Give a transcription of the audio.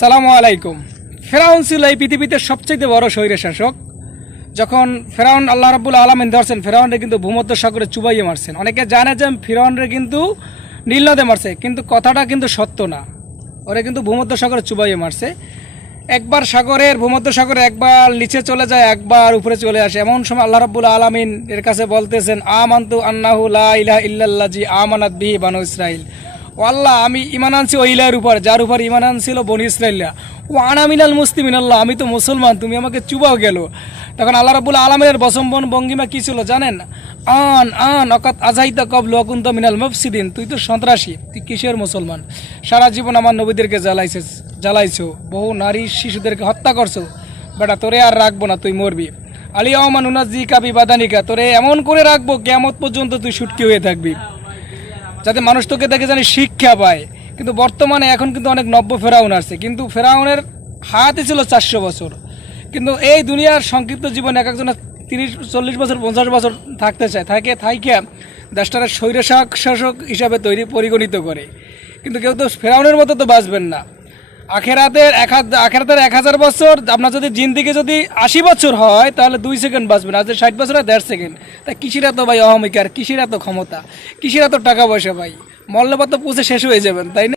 সালামু আলাইকুম। ফেরাউন ছিল এই পৃথিবীতে সবচেয়ে বড় শৈরের শাসক। যখন ফেরাউন আল্লাহ রাবুল আলমিন ধরছেন, ফেরাউনরে কিন্তু ভূমধ্য সাগরে চুবাইয়ে মারছেন। অনেকে জানে যে ফেরাউনরে কিন্তু নীল নদে মারছে, কিন্তু কথাটা কিন্তু সত্য না। ওরা কিন্তু ভূমধ্য সাগরে চুবাইয়ে মারছে। একবার সাগরের ভূমধ্য সাগরে একবার নিচে চলে যায়, একবার উপরে চলে আসে। এমন সময় আল্লাহ রাবুল আলমিন এর কাছে বলতেছেন, আমান্তু আন্নাহু লা ইলাহা ইল্লাল্লাহ জি আমানাত বিহি বানু ইসরাইল। আল্লাহ, আমি ইমান আনছি ওই ইলার উপর, যার উপর ইমান আনছিল বনি ইসরাইল্লা ও আনামিনাল মুসলিমিন, আল্লাহ, আমি তো মুসলমান, তুমি আমাকে চুবাও গেল। তখন আল্লাহ রাবুল আলমের বসম্বন ভঙ্গিমা কি ছিল জানেন? আন আন, অকাত আজাইতা কবল অকুন্ত মিনাল মফসিদিন, তুই তো সন্ত্রাসী, তুই কিসের মুসলমান? সারা জীবন আমার নবীদেরকে জ্বালাইছে, জ্বালাইছো, বহু নারী শিশুদেরকে হত্যা করছ। বেটা, তোরে আর রাখব না, তুই মরবি। আলিয়া আহমান উনাজি কাবি বাদানিকা তোরে এমন করে রাখব কেমত পর্যন্ত তুই সুটকি হয়ে থাকবি। যাতে মানুষ তোকে দেখে জানি শিক্ষা পায়। কিন্তু বর্তমানে এখন কিন্তু অনেক নব্য ফেরাউন আছে কিন্তু ফেরাউনের হায়াতই ছিল চারশো বছর। কিন্তু এই দুনিয়ার সংক্ষিপ্ত জীবন এক একজন তিরিশ, চল্লিশ বছর, পঞ্চাশ বছর থাকতে চায়। থাকে, থাইকে দেশটারা স্বৈর শাসক হিসাবে তৈরি, পরিগণিত করে। কিন্তু কেউ তো ফেরাউনের মতো তো বাঁচবেন না। আখেরাতের এক হাজার আখেরাতের এক হাজার বছর, আপনার যদি জিন্দিকে যদি আশি বছর হয়, তাহলে দুই সেকেন্ড বাঁচবে না আজকে ষাট বছর হয়, দেড় সেকেন্ড। তা কৃষিরা তো ভাই অহমিকার? কৃষিরা তো ক্ষমতা? কৃষিরা তো টাকা পয়সা ভাই? মল্লবাদ তো পুষে শেষ হয়ে যাবেন, তাই না?